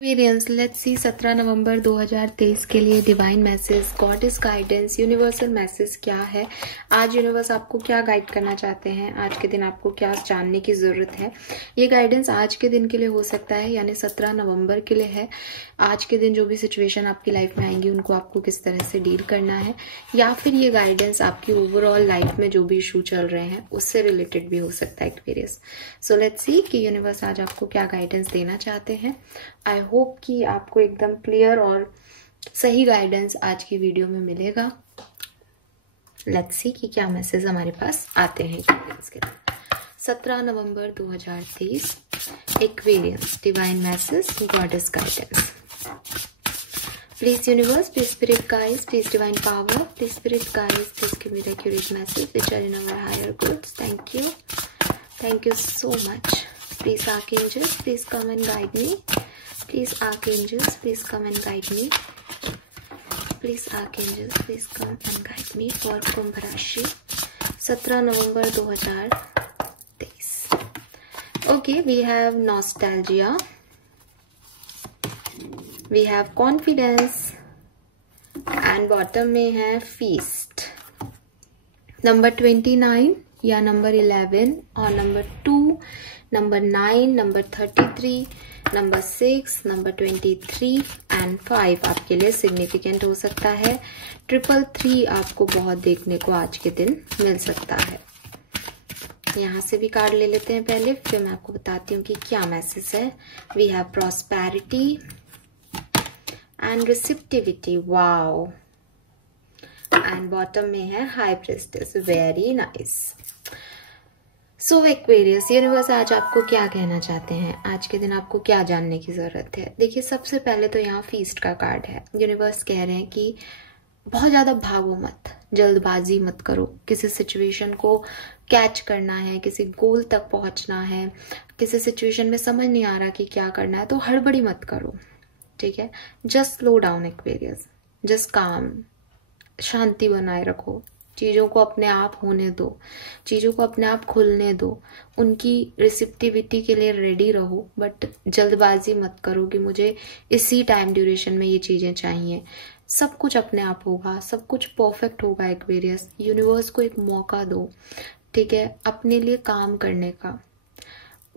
Experience let's see 17 November 2023 के लिए divine message, God is guidance, universal message क्या है। आज यूनिवर्स आपको क्या गाइड करना चाहते हैं, आज के दिन आपको क्या जानने की जरूरत है। ये गाइडेंस आज के दिन के लिए हो सकता है, यानी 17 नवंबर के लिए है। आज के दिन जो भी सिचुएशन आपकी लाइफ में आएंगी उनको आपको किस तरह से डील करना है, या फिर ये गाइडेंस आपकी ओवरऑल लाइफ में जो भी इशू चल रहे हैं उससे रिलेटेड भी हो सकता है एक्सपीरियंस। सो लेट्स सी कि यूनिवर्स आज आपको क्या गाइडेंस देना चाहते हैं। आई होप कि आपको एकदम क्लियर और सही गाइडेंस आज की वीडियो में मिलेगा। लेट्स सी कि क्या मैसेज हमारे पास आते हैं एक्वेरियंस के लिए। 17 November 2023 Aquarians divine message, goddess guidance. Please universe, please spirit guides, please divine power, please spirit guides, please give me the accurate message which are in our higher goods. Thank you so much. Please archangels, please come and guide me. Please archangels, please come and guide me. Please archangels, please come and guide me for कुंभ राशि 17 November 2023. Okay, we have nostalgia, we have confidence and bottom में है feast. Number 29 या number 11 और number 2, number 9, number 33, number 6, number 23 and 5 आपके लिए significant हो सकता है। 333 आपको बहुत देखने को आज के दिन मिल सकता है। यहां से भी कार्ड ले लेते हैं पहले, फिर मैं आपको बताती हूँ कि क्या मैसेज है। We have prosperity and receptivity, wow. And bottom में है high priestess, very nice. So Aquarius, universe आज आपको क्या कहना चाहते हैं, आज के दिन आपको क्या जानने की जरूरत है। देखिए, सबसे पहले तो यहाँ फीस्ट का कार्ड है। यूनिवर्स कह रहे हैं कि बहुत ज्यादा भागो मत, जल्दबाजी मत करो। किसी सिचुएशन को कैच करना है, किसी गोल तक पहुंचना है, किसी सिचुएशन में समझ नहीं आ रहा कि क्या करना है, तो हड़बड़ी मत करो, ठीक है। Just slow down Aquarius, just काम, शांति बनाए रखो। चीजों को अपने आप होने दो, चीजों को अपने आप खुलने दो, उनकी रिसिप्टिविटी के लिए रेडी रहो, बट जल्दबाजी मत करो कि मुझे इसी टाइम ड्यूरेशन में ये चीजें चाहिए। सब कुछ अपने आप होगा, सब कुछ परफेक्ट होगा एक्वेरियस। यूनिवर्स को एक मौका दो, ठीक है, अपने लिए काम करने का।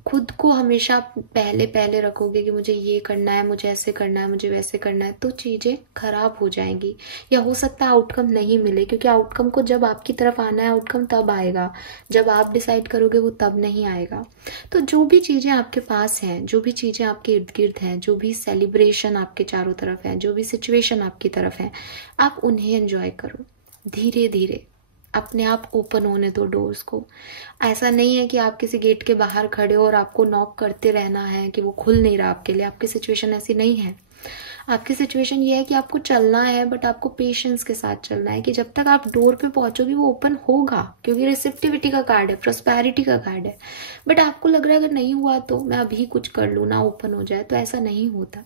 खुद को हमेशा पहले रखोगे कि मुझे ये करना है, मुझे ऐसे करना है, मुझे वैसे करना है, तो चीजें खराब हो जाएंगी, या हो सकता है आउटकम नहीं मिले, क्योंकि आउटकम को जब आपकी तरफ आना है, आउटकम तब आएगा जब आप डिसाइड करोगे, वो तब नहीं आएगा। तो जो भी चीजें आपके पास हैं, जो भी चीजें आपके इर्द गिर्द हैं, जो भी सेलिब्रेशन आपके चारों तरफ है, जो भी सिचुएशन आपकी तरफ है, आप उन्हें एंजॉय करो। धीरे धीरे अपने आप ओपन होने दो डोर्स को। ऐसा नहीं है कि आप किसी गेट के बाहर खड़े हो और आपको नॉक करते रहना है कि वो खुल नहीं रहा आपके लिए। आपकी सिचुएशन ऐसी नहीं है। आपकी सिचुएशन ये है कि आपको चलना है, बट आपको पेशेंस के साथ चलना है कि जब तक आप डोर पे पहुंचोगे वो ओपन होगा, क्योंकि रिसेप्टिविटी का कार्ड है, प्रॉस्पेरिटी का कार्ड है। बट आपको लग रहा है अगर नहीं हुआ तो मैं अभी कुछ कर लूँ ना ओपन हो जाए, तो ऐसा नहीं होता।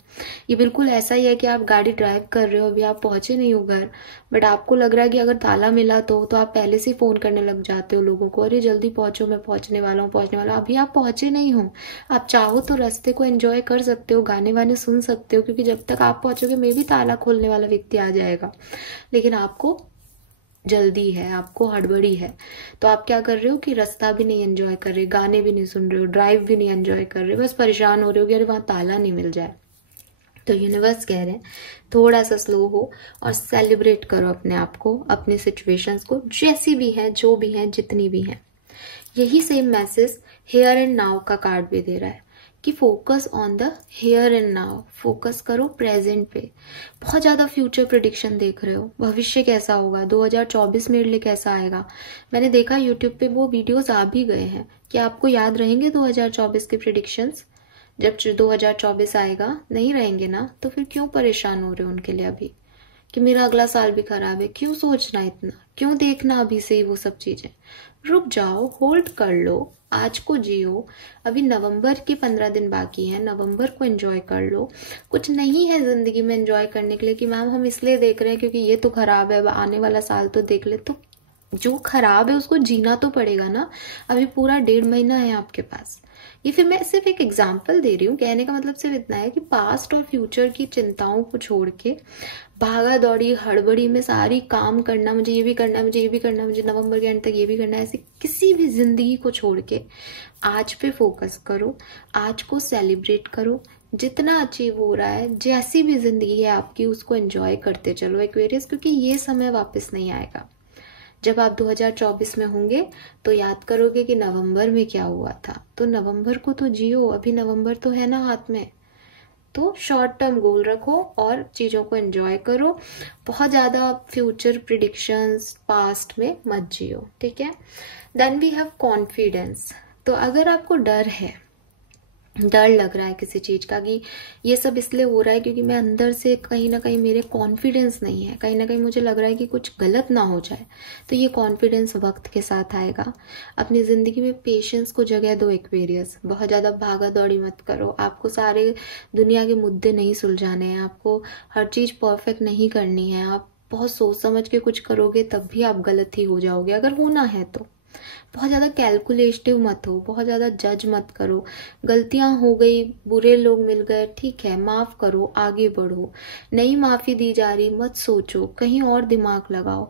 ये बिल्कुल ऐसा ही है कि आप गाड़ी ड्राइव कर रहे हो, अभी आप पहुंचे नहीं हो घर, बट आपको लग रहा है कि अगर ताला मिला तो आप पहले से ही फोन करने लग जाते हो लोगों को, अरे जल्दी पहुंचो, मैं पहुंचने वाला हूँ। अभी आप पहुंचे नहीं हो। आप चाहो तो रास्ते को एंजॉय कर सकते हो, गाने वाने सुन सकते हो, क्योंकि जब तक आप पहुंचोगे मे भी ताला खोलने वाला व्यक्ति आ जाएगा। लेकिन आपको जल्दी है, आपको हड़बड़ी है, तो आप क्या कर रहे हो कि रास्ता भी नहीं एंजॉय कर रहे, गाने भी नहीं सुन रहे हो, ड्राइव भी नहीं एंजॉय कर रहे हो, बस परेशान हो रहे हो कि अरे वहां ताला नहीं मिल जाए। तो यूनिवर्स कह रहे हैं थोड़ा सा स्लो हो और सेलिब्रेट करो अपने आप को, अपनी सिचुएशंस को, जैसी भी है, जो भी है, जितनी भी है। यही same message here and now का कार्ड भी दे रहा है कि focus on the here and now, focus करो प्रेजेंट पे। बहुत ज्यादा फ्यूचर प्रिडिक्शन देख रहे हो, भविष्य कैसा होगा, 2024 मेरे लिए कैसा आएगा। मैंने देखा यूट्यूब पे वो वीडियोस आ भी गए हैं कि आपको याद रहेंगे 2024 के प्रिडिक्शंस। जब 2024 आएगा नहीं रहेंगे ना, तो फिर क्यों परेशान हो रहे हो उनके लिए अभी कि मेरा अगला साल भी खराब है। क्यों सोचना इतना, क्यों देखना अभी से ही वो सब चीजें। रुक जाओ, होल्ड कर लो, आज को जियो। अभी नवंबर के 15 दिन बाकी हैं, नवंबर को एंजॉय कर लो। कुछ नहीं है जिंदगी में एंजॉय करने के लिए कि मैम हम इसलिए देख रहे हैं क्योंकि ये तो खराब है, आने वाला साल तो देख ले। तो जो खराब है उसको जीना तो पड़ेगा ना। अभी पूरा 1.5 महीना है आपके पास, ये फिर मैं सिर्फ एक एग्जाम्पल दे रही हूँ, कहने का मतलब सिर्फ इतना है कि पास्ट और फ्यूचर की चिंताओं को छोड़ के भागा दौड़ी हड़बड़ी में सारी काम करना, मुझे ये भी करना है, मुझे ये भी करना है, मुझे नवंबर के एंड तक ये भी करना है, ऐसे किसी भी जिंदगी को छोड़ के आज पे फोकस करो, आज को सेलिब्रेट करो, जितना अचीव हो रहा है, जैसी भी जिंदगी है आपकी उसको एंजॉय करते चलो एक्वेरियस, क्योंकि ये समय वापस नहीं आएगा। जब आप 2024 में होंगे तो याद करोगे कि नवंबर में क्या हुआ था, तो नवंबर को तो जियो, अभी नवंबर तो है ना हाथ में। तो शॉर्ट टर्म गोल रखो और चीजों को एंजॉय करो, बहुत ज्यादा फ्यूचर प्रिडिक्शंस पास्ट में मत जियो, ठीक है। Then we have confidence. तो अगर आपको डर है, डर लग रहा है किसी चीज का कि ये सब इसलिए हो रहा है क्योंकि मैं अंदर से कहीं ना कहीं मेरे कॉन्फिडेंस नहीं है, कहीं ना कहीं मुझे लग रहा है कि कुछ गलत ना हो जाए, तो ये कॉन्फिडेंस वक्त के साथ आएगा। अपनी जिंदगी में पेशेंस को जगह दो एक्वेरियस, बहुत ज्यादा भागा दौड़ी मत करो। आपको सारे दुनिया के मुद्दे नहीं सुलझाने हैं, आपको हर चीज परफेक्ट नहीं करनी है। आप बहुत सोच समझ के कुछ करोगे तब भी आप गलत ही हो जाओगे अगर होना है तो। बहुत ज्यादा कैलकुलेटिव मत हो, बहुत ज्यादा जज मत करो। गलतियां हो गई, बुरे लोग मिल गए, ठीक है, माफ करो, आगे बढ़ो। नहीं माफी दी जा रही, मत सोचो, कहीं और दिमाग लगाओ।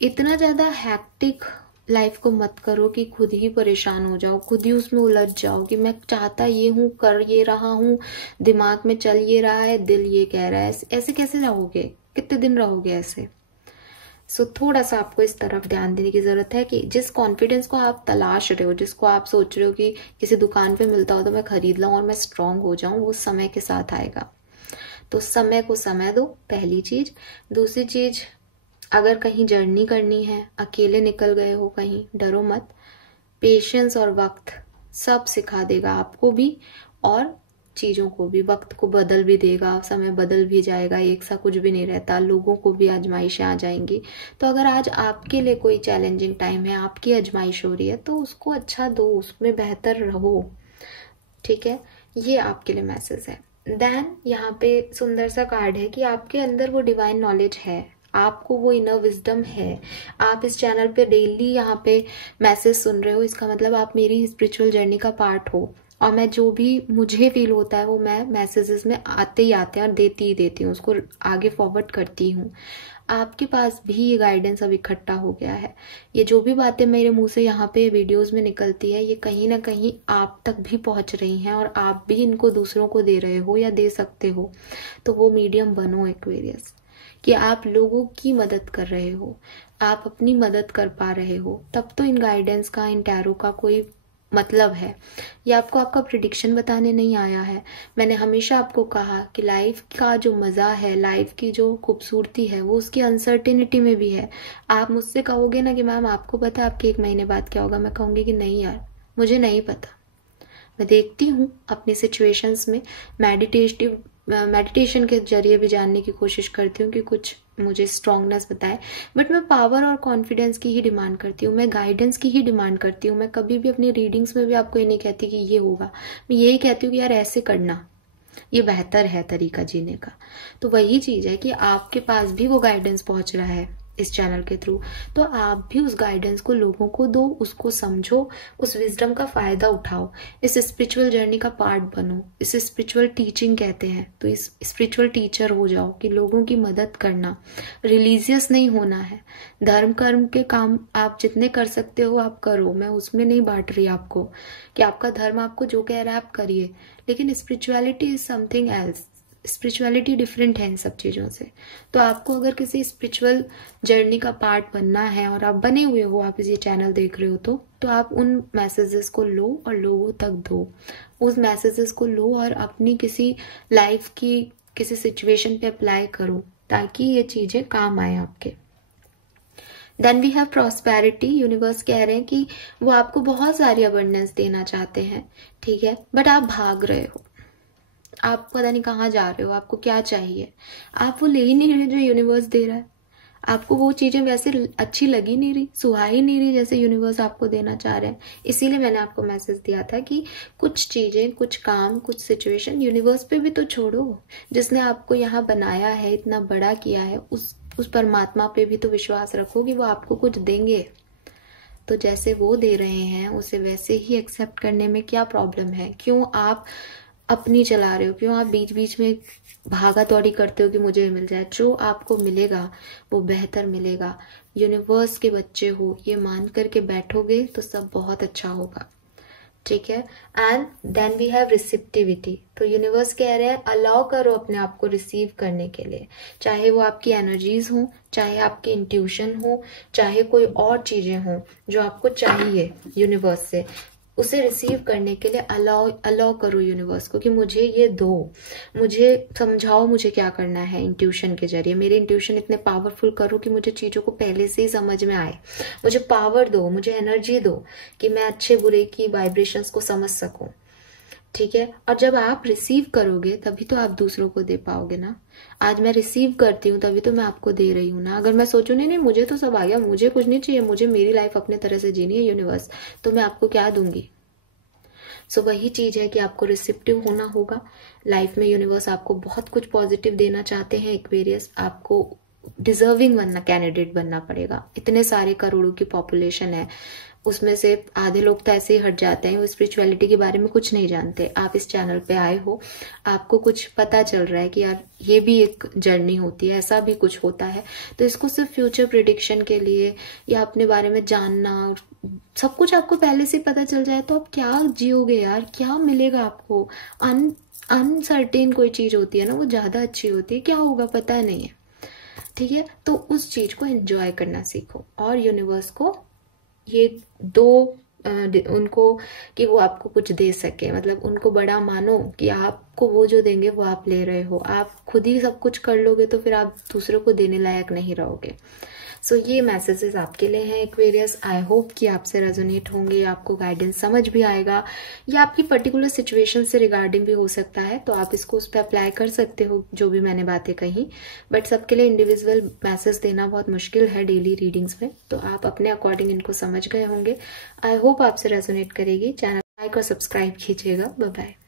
इतना ज्यादा हैक्टिक लाइफ को मत करो कि खुद ही परेशान हो जाओ, खुद ही उसमें उलझ जाओ कि मैं चाहता ये हूं, कर ये रहा हूं, दिमाग में चल ये रहा है, दिल ये कह रहा है। ऐसे कैसे रहोगे, कितने दिन रहोगे ऐसे। सो थोड़ा सा आपको इस तरफ ध्यान देने की जरूरत है कि जिस कॉन्फिडेंस को आप तलाश रहे हो, जिसको आप सोच रहे हो कि किसी दुकान पे मिलता हो तो मैं खरीद लाऊं और मैं स्ट्रांग हो जाऊं, वो समय के साथ आएगा। तो समय को समय दो, पहली चीज। दूसरी चीज, अगर कहीं जर्नी करनी है, अकेले निकल गए हो कहीं, डरो मत। पेशेंस और वक्त सब सिखा देगा आपको भी और चीजों को भी। वक्त को बदल भी देगा, समय बदल भी जाएगा, एक सा कुछ भी नहीं रहता, लोगों को भी आजमाइशें आ जाएंगी। तो अगर आज आपके लिए कोई चैलेंजिंग टाइम है, आपकी आजमाइश हो रही है, तो उसको अच्छा दो, उसमें बेहतर रहो, ठीक है। ये आपके लिए मैसेज है। देन यहाँ पे सुंदर सा कार्ड है कि आपके अंदर वो डिवाइन नॉलेज है, आपको वो इनर विजडम है। आप इस चैनल पे डेली यहाँ पे मैसेज सुन रहे हो, इसका मतलब आप मेरी स्पिरिचुअल जर्नी का पार्ट हो। और मैं जो भी मुझे फील होता है वो मैं मैसेजेस में आते ही आते हैं और देती ही देती हूँ, उसको आगे फॉरवर्ड करती हूँ। आपके पास भी ये गाइडेंस अब इकट्ठा हो गया है। ये जो भी बातें मेरे मुंह से यहाँ पे वीडियोस में निकलती है, ये कहीं ना कहीं आप तक भी पहुंच रही हैं और आप भी इनको दूसरों को दे रहे हो या दे सकते हो। तो वो मीडियम बनो एक्वेरियस, कि आप लोगों की मदद कर रहे हो, आप अपनी मदद कर पा रहे हो, तब तो इन गाइडेंस का, इन टैरो का कोई मतलब है। ये आपको आपका प्रिडिक्शन बताने नहीं आया है। मैंने हमेशा आपको कहा कि लाइफ का जो मजा है, लाइफ की जो खूबसूरती है, वो उसकी अनसर्टेनिटी में भी है। आप मुझसे कहोगे ना कि मैम आपको पता है आपके 1 महीने बाद क्या होगा, मैं कहूंगी कि नहीं यार, मुझे नहीं पता। मैं देखती हूँ अपनी सिचुएशंस में, मेडिटेशन के जरिए भी जानने की कोशिश करती हूँ कि कुछ मुझे स्ट्रांगनेस बताए, बट मैं पावर और कॉन्फिडेंस की ही डिमांड करती हूँ, मैं गाइडेंस की ही डिमांड करती हूँ। मैं कभी भी अपनी रीडिंग्स में भी आपको ये नहीं कहती कि ये होगा, मैं यही कहती हूँ कि यार ऐसे करना, ये बेहतर है तरीका जीने का। तो वही चीज है कि आपके पास भी वो गाइडेंस पहुंच रहा है इस चैनल के थ्रू, तो आप भी उस गाइडेंस को लोगों को दो, उसको समझो, उस विजडम का फायदा उठाओ, इस स्पिरिचुअल जर्नी का पार्ट बनो। इस स्पिरिचुअल टीचिंग कहते हैं, तो इस स्पिरिचुअल टीचर हो जाओ कि लोगों की मदद करना। रिलीजियस नहीं होना है, धर्म कर्म के काम आप जितने कर सकते हो आप करो, मैं उसमें नहीं बांट रही आपको कि आपका धर्म आपको जो कह रहा है आप करिए, लेकिन spirituality is something else. Spirituality different है इन सब चीजों से। तो आपको अगर किसी स्पिरिचुअल जर्नी का पार्ट बनना है और आप बने हुए हो, आप ये चैनल देख रहे हो, तो आप उन मैसेजेस को लो और लोगों तक दो। उस मैसेजेस को लो और अपनी किसी लाइफ की किसी सिचुएशन पे अप्लाई करो ताकि ये चीजें काम आए आपके। Then we have prosperity. Universe कह रहे हैं कि वो आपको बहुत सारी अबंडेंस देना चाहते हैं, ठीक है, बट आप भाग रहे हो, आप पता नहीं कहाँ जा रहे हो, आपको क्या चाहिए, आप वो ले ही नहीं रहे जो यूनिवर्स दे रहा है। आपको वो चीजें वैसे अच्छी लगी नहीं रही, सुहा ही नहीं रही जैसे यूनिवर्स आपको देना चाह रहे हैं। इसीलिए मैंने आपको मैसेज दिया था कि कुछ चीजें, कुछ काम, कुछ सिचुएशन यूनिवर्स पे भी तो छोड़ो। जिसने आपको यहाँ बनाया है, इतना बड़ा किया है, उस परमात्मा पे भी तो विश्वास रखो कि वो आपको कुछ देंगे। तो जैसे वो दे रहे हैं उसे वैसे ही एक्सेप्ट करने में क्या प्रॉब्लम है? क्यों आप अपनी चला रहे हो? क्यों आप बीच बीच में भागा दौड़ी करते हो कि मुझे मिल जाए? जो आपको मिलेगा वो बेहतर मिलेगा। यूनिवर्स के बच्चे हो, ये मान करके बैठोगे तो सब बहुत अच्छा होगा, ठीक है। And then we have receptivity. तो यूनिवर्स कह रहे हैं अलाउ करो अपने आप को रिसीव करने के लिए, चाहे वो आपकी एनर्जीज हो, चाहे आपकी इंट्यूशन हो, चाहे कोई और चीजें हो जो आपको चाहिए यूनिवर्स से, उसे रिसीव करने के लिए अलाउ करो यूनिवर्स को कि मुझे ये दो, मुझे समझाओ मुझे क्या करना है इंट्यूशन के जरिए। मेरे इंट्यूशन इतने पावरफुल करो कि मुझे चीजों को पहले से ही समझ में आए। मुझे पावर दो, मुझे एनर्जी दो कि मैं अच्छे बुरे की वाइब्रेशंस को समझ सकूं, ठीक है। और जब आप रिसीव करोगे तभी तो आप दूसरों को दे पाओगे ना। आज मैं रिसीव करती हूँ तभी तो मैं आपको दे रही हूँ ना। अगर मैं सोचूं नहीं नहीं मुझे तो सब आ गया, मुझे कुछ नहीं चाहिए, मुझे मेरी लाइफ अपने तरह से जीनी है यूनिवर्स, तो मैं आपको क्या दूंगी? सो वही चीज है कि आपको रिसिप्टिव होना होगा। लाइफ में यूनिवर्स आपको बहुत कुछ पॉजिटिव देना चाहते हैं एक्वेरियस। आपको डिजर्विंग बनना, कैंडिडेट बनना पड़ेगा। इतने सारे करोड़ों की पॉपुलेशन है, उसमें से आधे लोग तो ऐसे ही हट जाते हैं, वो स्पिरिचुअलिटी के बारे में कुछ नहीं जानते। आप इस चैनल पे आए हो, आपको कुछ पता चल रहा है कि यार ये भी एक जर्नी होती है, ऐसा भी कुछ होता है। तो इसको सिर्फ फ्यूचर प्रिडिक्शन के लिए या अपने बारे में जानना, सब कुछ आपको पहले से पता चल जाए तो आप क्या जियोगे यार? क्या मिलेगा आपको? अनसर्टेन कोई चीज होती है ना, वो ज्यादा अच्छी होती है। क्या होगा पता नहीं है, ठीक है। तो उस चीज को एंजॉय करना सीखो और यूनिवर्स को ये दो उनको कि वो आपको कुछ दे सके, मतलब उनको बड़ा मानो कि आपको वो जो देंगे वो आप ले रहे हो। आप खुद ही सब कुछ कर लोगे तो फिर आप दूसरों को देने लायक नहीं रहोगे। सो ये मैसेजेस आपके लिए हैं एक्वेरियस। आई होप कि आपसे रेजोनेट होंगे, आपको गाइडेंस समझ भी आएगा, या आपकी पर्टिकुलर सिचुएशन से रिगार्डिंग भी हो सकता है, तो आप इसको उस पर अप्लाई कर सकते हो जो भी मैंने बातें कही। बट सबके लिए इंडिविजुअल मैसेज देना बहुत मुश्किल है डेली रीडिंग्स में, तो आप अपने अकॉर्डिंग इनको समझ गए होंगे। आई होप आपसे रेजोनेट करेगी। चैनल लाइक और सब्सक्राइब कीजिएगा। Bye bye.